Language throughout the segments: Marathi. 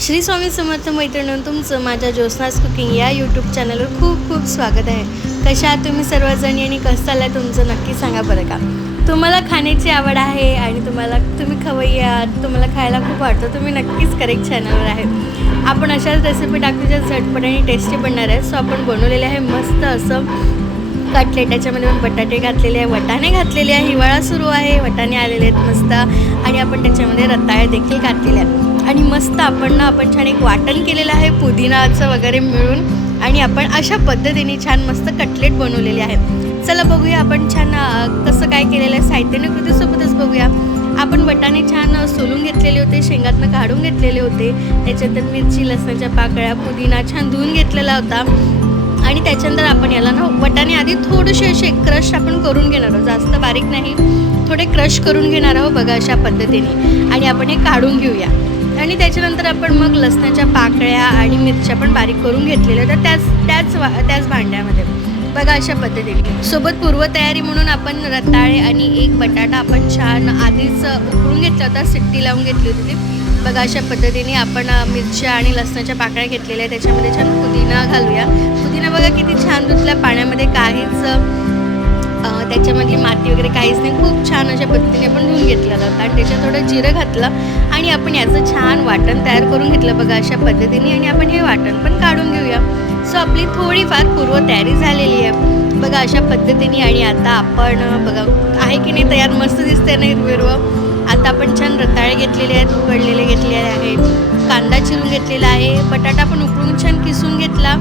श्री स्वामी समर्थ मैत्रिणींनो, तुमचं माझ्या ज्योत्स्नास कुकिंग या यूट्यूब चॅनलवर खूप खूप स्वागत आहे. कशा आहात तुम्ही सर्वजणी आणि कसं चाललं आहे तुमचं नक्की सांगा बरं का. तुम्हाला खाण्याची आवड आहे आणि तुम्ही खवय्ये आहात, तुम्हाला खायला खूप आवडतं, तुम्ही नक्कीच करेक्ट चॅनलवर आहे. आपण अशाच रेसिपी टाकू ज्या झटपट आणि टेस्टी बनणार आहे. सो आपण बनवलेले आहे मस्त असं कटलेट. त्याच्यामध्ये पण बटाटे घातलेले आहे, वटाणे घातलेले आहे, हिवाळा सुरू आहे, वटाणे आलेले आहेत मस्त. आणि आपण त्याच्यामध्ये रताळे देखील घातलेले आहेत आणि मस्त आपण छान एक वाटण केलेलं आहे पुदिनाचं वगैरे मिळून. आणि आपण अशा पद्धतीने छान मस्त कटलेट बनवलेले आहे. चला बघूया आपण छान कसं काय केलेलं आहे. साहित्याने कृतीसोबतच बघूया. आपण वटाणे छान सोलून घेतलेले होते, शेंगातनं काढून घेतलेले होते. त्याच्यानंतर मिरची, लसणाच्या पाकळ्या, पुदिना छान धुवून घेतलेला होता. आणि त्याच्यानंतर आपण याला वटाणे आधी थोडेसे असे क्रश आपण करून घेणार आहोत, जास्त बारीक नाही, थोडे क्रश करून घेणार आहोत बघा अशा पद्धतीने. आणि आपण हे काढून घेऊया. आणि त्याच्यानंतर आपण मग लसणाच्या पाकळ्या आणि मिरच्या पण बारीक करून घेतलेल्या होत्या त्याच भांड्यामध्ये बघा अशा पद्धतीने. सोबत पूर्वतयारी म्हणून आपण रताळे आणि एक बटाटा आपण छान आधीच उकळून घेतला होता, सिट्टी लावून घेतली होती ती बघा अशा पद्धतीने. आपण मिरच्या आणि लसणाच्या पाकळ्या घेतलेल्या आहे. त्याच्यामध्ये छान पुदिना घालूया. पुदिना बघा किती छान धुतला पाण्यामध्ये, काहीच त्याच्यामधली माती वगैरे काहीच नाही, खूप छान अशा पद्धतीने आपण धुवून घेतलेलं होतं. आणि त्याच्यात थोडं जिरं घातलं आणि आपण याचं छान वाटण तयार करून घेतलं बघा अशा पद्धतीने. आणि आपण हे वाटण पण काढून घेऊया. सो आपली थोडीफार पूर्वतयारी झालेली आहे बघा अशा पद्धतीने. आणि आता आपण बघा आहे की नाही तयार, मस्त दिसते नाही हिरवं. आता आपण छान रताळे घेतलेले आहेत, उकडलेले घेतलेले आहेत, कांदा चिरून घेतलेला आहे, बटाटा पण उकडून छान किसून घेतला,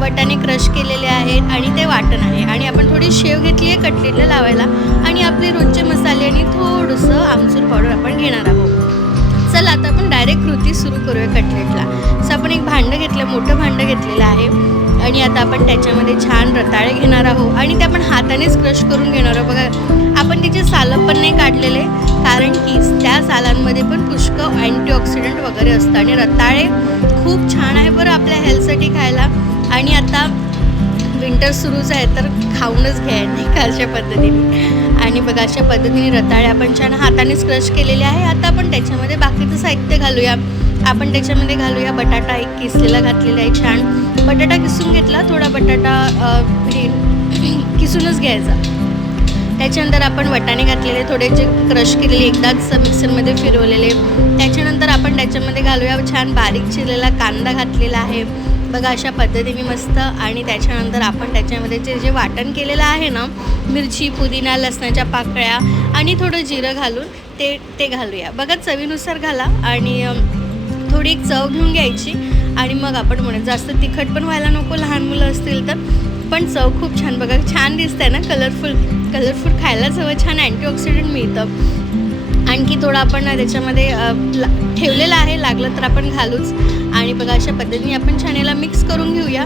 वटाणे क्रश केलेले आहेत आणि ते वाटण आहे. आणि आपण थोडी शेव घेतली आहे कटलेटला लावायला. आणि आपले रोजचे मसाले आणि थोडंसं आमचूर पावडर आपण घेणार आहोत. चला आता आपण डायरेक्ट कृती सुरू करूया कटलेटला. सो आपण एक भांडं घेतलं, मोठं भांडं घेतलेलं आहे. आणि आता आपण त्याच्यामध्ये छान रताळे घेणार आहोत आणि ते आपण हातानेच क्रश करून घेणार आहोत बघा. आपण त्याचे सालं पण नाही काढलेले, कारण की त्या सालांमध्ये पण पुष्कळ अँटीऑक्सिडंट वगैरे असतं. आणि रताळे खूप छान आहे बरं आपल्या हेल्थसाठी खायला. आणि आता विंटर सुरूच आहे तर खाऊनच घ्या नाही का अशा पद्धतीने. आणि बघा अशा पद्धतीने रताळे आपण छान हातानेच क्रश केलेले आहे. आता आपण त्याच्यामध्ये बाकीचं साहित्य घालूया. आपण त्याच्यामध्ये घालूया बटाटा एक किसलेला घातलेला आहे, छान बटाटा किसून घेतला, थोडा बटाटा किसूनच घ्यायचा. त्याच्यानंतर आपण वटाणे घातलेले, थोडे जे क्रश केलेले एकदाच मिक्सरमध्ये फिरवलेले. त्याच्यानंतर आपण त्याच्यामध्ये घालूया छान बारीक चिरलेला कांदा घातलेला आहे बघा अशा पद्धतीने मस्त. आणि त्याच्यानंतर आपण त्याच्यामध्ये जे वाटण केलेलं आहे ना, मिरची, पुदिना, लसणाच्या पाकळ्या आणि थोडं जिरं घालून ते घालूया बघा. चवीनुसार घाला आणि थोडी एक चव घेऊन घ्यायची. आणि मग आपण म्हणून जास्त तिखट पण व्हायला नको, लहान मुलं असतील तर. पण चव खूप छान बघा, छान दिसतंय ना, कलरफुल खायलाच हवं, छान अँटीऑक्सिडंट मिळतं. आणखी थोडं आपण त्याच्यामध्ये ठेवलेलं आहे, लागलं तर आपण घालूच. आणि बघा अशा पद्धतीने आपण छान याला मिक्स करून घेऊया.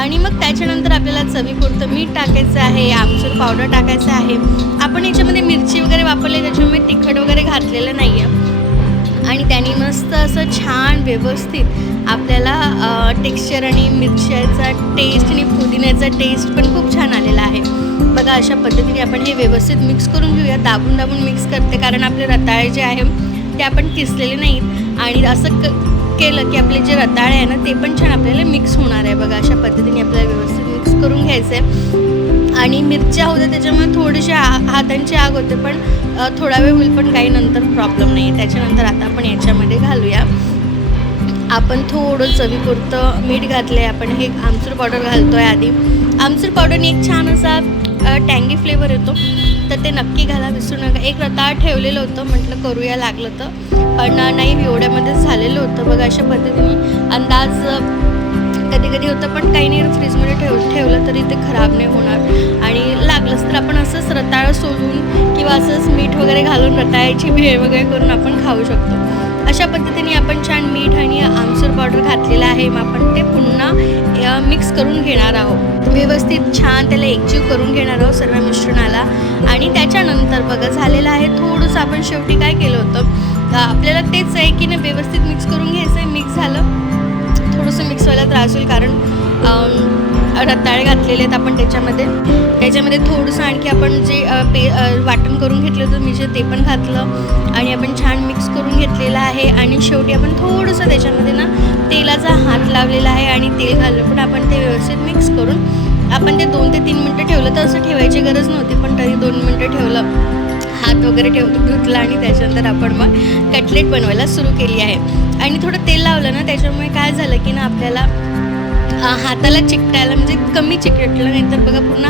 आणि मग त्याच्यानंतर आपल्याला चवीपुरतं मीठ टाकायचं आहे, आमचूर पावडर टाकायचं आहे. आपण याच्यामध्ये मिरची वगैरे वापरले, त्याच्यामुळे तिखट वगैरे घातलेलं नाही आहे. आणि त्याने मस्त असं छान व्यवस्थित आपल्याला टेक्स्चर आणि मिरच्याचा टेस्ट आणि पुदिन्याचा टेस्ट पण खूप छान आलेला आहे बघा. अशा पद्धतीने आपण हे व्यवस्थित मिक्स करून घेऊया. दाबून मिक्स करते, कारण आपले रताळे जे आहे ते आपण किसलेले नाहीत. आणि असं केलं की आपले जे रताळे आहे ना ते पण छान आपल्याला मिक्स होणार आहे बघा. अशा पद्धतीने आपल्याला व्यवस्थित मिक्स करून घ्यायचं आहे. आणि मिरच्या होत्या त्याच्यामुळे थोडेसे हातांची आग होते, पण थोडा वेळ होईल, पण काही नंतर प्रॉब्लेम नाही. त्याच्यानंतर आता आपण याच्यामध्ये घालूया, आपण थोडं चवीपुरतं मीठ घातलं आहे. आपण हे आमचूर पावडर घालतो आहे आधी. आमचूर पावडरने एक छान असा टँगी फ्लेवर येतो, तर ते नक्की घाला, विसरू नका. एक रताळ ठेवलेलं होतं, म्हटलं करूया लागलं तर, पण नाही एवढ्यामध्येच झालेलं होतं बघा. अशा पद्धतीने अंदाज कधी होतं, पण काही नाही, फ्रीजमध्ये ठेवलं तरी ते खराब नाही होणार. आणि लागलंच तर आपण असंच रताळ सोलून किंवा असंच मीठ वगैरे घालून रताळ्याची भेळ वगैरे करून आपण खाऊ शकतो. अशा पद्धतीने आपण छान मीठ आणि आमचूर पावडर घातलेलं आहे. मग आपण ते पुन्हा मिक्स करून घेणार आहोत, व्यवस्थित छान त्याला एकजीव करून घेणार आहोत सर्व मिश्रणाला. आणि त्याच्यानंतर बघा झालेलं आहे. थोडंसं आपण शेवटी काय केलं होतं, आपल्याला तेच आहे की ना व्यवस्थित मिक्स करून घ्यायचं आहे. मिक्स झालं थोडंसं मिक्स व्हायला त्रास होईल, कारण रताळे घातलेले आहेत आपण त्याच्यामध्ये थोडंसं आणखी आपण जे वाटण करून घेतलं होतं मी ते पण घातलं आणि आपण छान मिक्स करून घेतलेलं आहे. आणि शेवटी आपण थोडंसं त्याच्यामध्ये ना तेलाचा हात लावलेला आहे आणि तेल घालून पण आपण ते व्यवस्थित मिक्स करून आपण ते 2 ते 3 मिनटं ठेवलं. तर असं ठेवायची गरज नव्हती, पण तरी 2 मिनटं ठेवलं, हात वगैरे धुतला आणि त्याच्यानंतर आपण मग कटलेट बनवायला सुरू केली आहे. आणि थोडं तेल लावलं ना, त्याच्यामुळे काय झालं की ना आपल्याला हाताला चिकटायला म्हणजे कमी चिकटलं, नाही तर बघा पूर्ण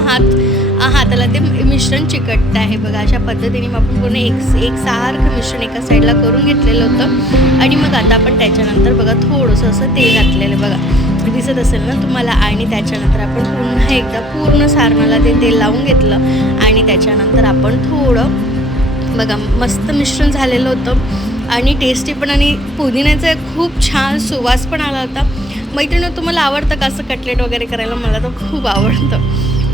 हाताला ते मिश्रण चिकटतं आहे. बघा अशा पद्धतीने मग आपण पूर्ण एक सारखं मिश्रण एका साईडला करून घेतलेलं होतं. आणि मग आता आपण त्याच्यानंतर बघा थोडंसं असं तेल घातलेलं बघा दिसत असेल ना तुम्हाला. आणि त्याच्यानंतर आपण पुन्हा एकदा पूर्ण सारणाला ते तेल लावून घेतलं आणि त्याच्यानंतर आपण थोडं बघा मस्त मिश्रण झालेलं होतं आणि टेस्टी पण, आणि पुदिन्याचा खूप छान सुवास पण आला होता. मैत्रिणी, तुम्हाला आवडतं का असं कटलेट वगैरे करायला? मला तर खूप आवडतं.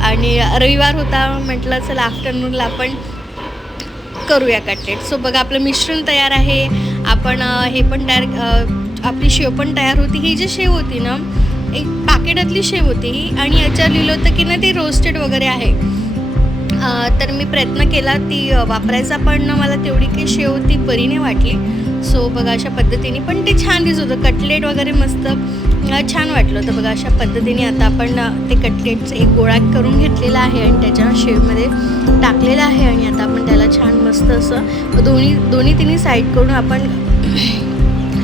आणि रविवार होता, म्हटलं चला आफ्टरनूनला आपण करूया कटलेट. सो बघा आपलं मिश्रण तयार आहे. आपण हे पण आपली शेव पण तयार होती. ही जी शेव होती ना, एक पाकिटातली शेव होती आणि याच्यावर लिहिलं होतं की ना ती रोस्टेड वगैरे आहे. तर मी प्रयत्न केला ती वापरायचा, पण मला तेवढी काही शेव ती बरी नाही वाटली. सो बघा अशा पद्धतीने पण ते छान दिसत होतं, कटलेट वगैरे मस्त छान वाटलं होतं. बघा अशा पद्धतीने आता आपण ते कटलेटचं एक गोळा करून घेतलेला आहे आणि त्याच्या शेवमध्ये टाकलेला आहे. आणि आता आपण त्याला छान मस्त असं दोन्ही तिन्ही साईड करून आपण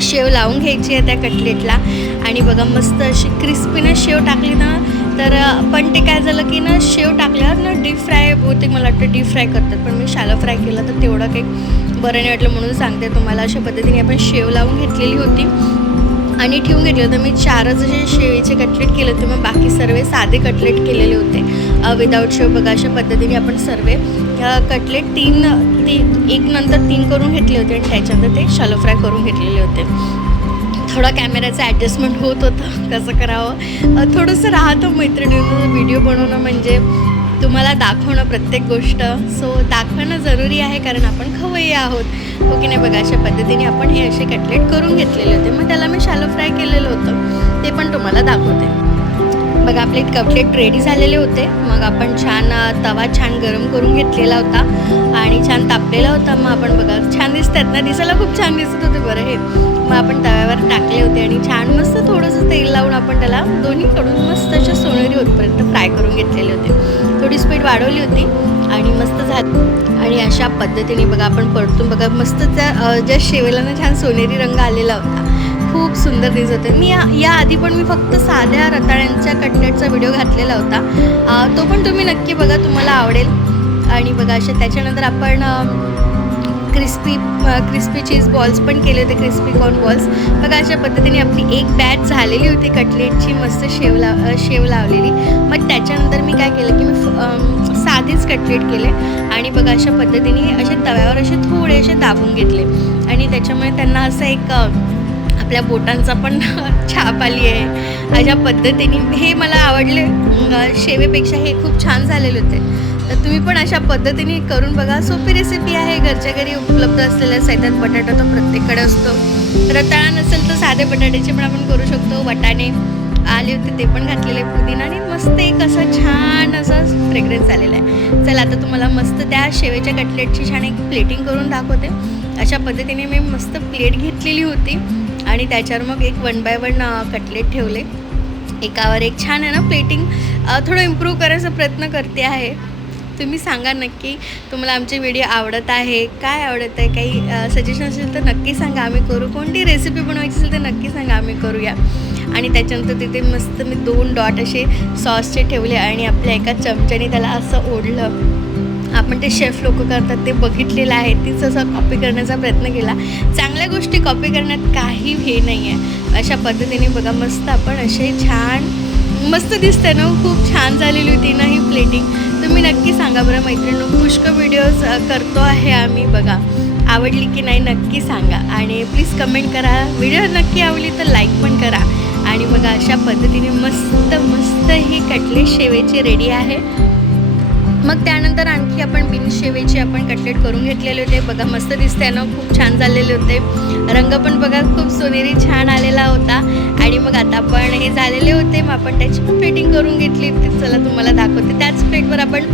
शेव लावून घ्यायची आहे त्या कटलेटला. आणि बघा मस्त अशी क्रिस्पीने शेव टाकली ना, तर पण ते काय झालं की ना शेव टाकल्यावर ना डीप फ्राय बहुतेक मला वाटतं डीप फ्राय करतात, पण मी शॅलो फ्राय केलं तर तेवढं काही बरं नाही वाटलं, म्हणून सांगते तुम्हाला. अशा पद्धतीने आपण शेव लावून घेतलेली होती आणि ठेवून घेतलं होतं. मी 4च असे शेवेचे कटलेट केले होते, मग बाकी सर्व साधे कटलेट केलेले होते विदाऊट शेव. बघा अशा पद्धतीने आपण सर्व कटलेट एक नंतर 3 करून घेतले होते आणि त्याच्यानंतर ते शॅलो फ्राय करून घेतलेले होते. थोडा कॅमेऱ्याचं ॲडजस्टमेंट होत होतं, कसं करावं थोडंसं राहतं मैत्रिणींना. व्हिडिओ बनवणं म्हणजे तुम्हाला दाखवणं प्रत्येक गोष्ट, सो दाखवणं जरुरी आहे, कारण आपण खवय्ये आहोत, हो की नाही. बघा अशा पद्धतीने आपण हे असे कटलेट करून घेतलेले होते. मग त्याला मी शॅलो फ्राय केलेलं होतं, ते पण तुम्हाला दाखवते. बघा आपले कटलेट रेडी झालेले होते. मग आपण छान तवा छान गरम करून घेतलेला होता आणि छान तापलेला होता. मग आपण बघा छान दिसतात ना, दिसायला खूप छान दिसत होते बरं हे. मग आपण तव्यावर टाकले होते आणि छान मस्त थोडंसं तेल लावून आपण त्याला दोन्हीकडून मस्त अशा सोनेरी होतपर्यंत फ्राय करून घेतलेले होते. थोडी स्पीड वाढवली होती आणि मस्त झाली. आणि अशा पद्धतीने बघा आपण परतून बघा मस्त ज्या शेवेला ना छान सोनेरी रंग आलेला होता, खूप सुंदर दिसत होते. मी याआधी पण मी फक्त साध्या रताळ्यांच्या कटलेटचा व्हिडिओ घातलेला होता, तो पण तुम्ही नक्की बघा, तुम्हाला आवडेल. आणि बघा अशा त्याच्यानंतर आपण क्रिस्पी चीज बॉल्स पण केले होते, क्रिस्पी कॉर्न बॉल्स. बघा अशा पद्धतीने आपली एक बॅच झालेली होती कटलेटची, मस्त शेव लावलेली. मग त्याच्यानंतर मी काय केलं की मी साधेच कटलेट केले आणि बघा अशा पद्धतीने असे तव्यावर असे थोडे असे दाबून घेतले आणि त्याच्यामुळे त्यांना असं एक आपल्या बोटांचा पण छाप आली आहे. अशा पद्धतीने हे मला आवडले, शेवेपेक्षा हे खूप छान झालेले होते. तर तुम्ही पण अशा पद्धतीने करून बघा. सोपी रेसिपी आहे, घरच्या घरी उपलब्ध असलेल्या साहित्यात. बटाटा तर प्रत्येककडे असतो, रताळा नसेल तर साधे बटाट्याचे पण आपण करू शकतो. वाटाणे आले होते ते पण घातलेले, पुदिना, आणि मस्त एक असं छान असं फ्रेग्रन्स आलेला आहे. चला आता तुम्हाला मस्त त्या शेवेच्या कटलेटची छान एक प्लेटिंग करून दाखवते. अशा पद्धतीने मी मस्त प्लेट घेतलेली होती आणि त्याच्यावर मग एक 1 बाय 1 कटलेट ठेवले, एकावर एक. छान आहे ना प्लेटिंग, थोडं इम्प्रूव्ह करायचा प्रयत्न करते आहे. तुम्ही सांगा नक्की तुम्हाला आमचे व्हिडिओ आवडत आहे, काय आवडत आहे, काही सजेशन असेल तर नक्की सांगा, आम्ही करू. कोणती रेसिपी बनवायची असेल तर नक्की सांगा, आम्ही करूया. आणि त्याच्यानंतर तिथे मस्त मी 2 डॉट असे सॉसचे ठेवले आणि आपल्या एका चमच्याने त्याला असं ओढलं. आपण ते शेफ लोक करतात ते बघितलेलं आहे, तीच असं कॉपी करण्याचा प्रयत्न केला. चांगल्या गोष्टी कॉपी करण्यात काही हे नाही आहे. अशा पद्धतीने बघा मस्त आपण असे छान मस्त दिसते ना, खूप छान झालेली होती ना ही प्लेटिंग. तुम्ही नक्की सांगा बरं मैत्रिणींनो, पुष्कळ व्हिडिओज करतो आहे आम्ही, बघा आवडली की नाही नक्की सांगा आणि प्लीज कमेंट करा. व्हिडिओ नक्की आवडली तर लाईक पण करा. आणि बघा अशा पद्धतीने मस्त मस्त ही कटलेट शेवेची रेडी आहे. मग त्यानंतर आणखी आपण बिन शेवेचे आपण कटलेट करून घेतलेले होते. बघा मस्त दिसते ना, खूप छान झालेले होते. रंग पण बघा खूप सोनेरी छान आलेला होता. आणि मग आता आपण हे झालेले होते, मग आपण त्याची पण प्लेटिंग करून घेतली. ते चला तुम्हाला दाखवते. त्याच प्लेटवर आपण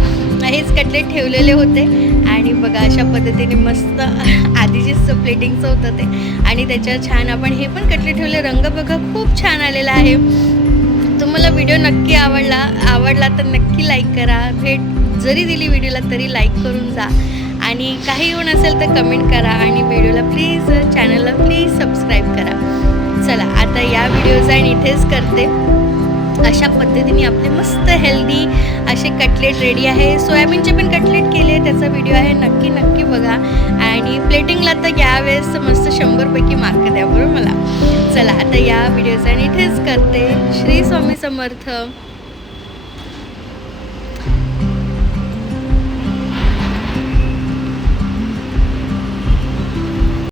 हेच कटलेट ठेवलेले होते. आणि बघा अशा पद्धतीने मस्त आधीचीच प्लेटिंगचं होतं ते. आणि त्याच्यावर छान आपण हे पण कटलेट ठेवले. रंग बघा खूप छान आलेला आहे. तुम्हाला व्हिडिओ नक्की आवडला तर नक्की लाईक करा. भेट जरी दिली व्हिडिओला तरी लाईक करून जा. आणि काही होऊन असेल तर कमेंट करा. आणि व्हिडिओला प्लीज चॅनलला प्लीज सबस्क्राईब करा. चला आता या व्हिडिओचा इथेच करते. अशा पद्धतीने आपले मस्त हेल्दी असे कटलेट रेडी आहे. सोयाबीनचे पण कटलेट केले, त्याचा व्हिडिओ आहे, नक्की बघा. आणि प्लेटिंगला तर यावेळेस मस्त 100पैकी मार्क द्या बरोबर मला. चला आता या व्हिडिओचा इथेच करते. श्री स्वामी समर्थ.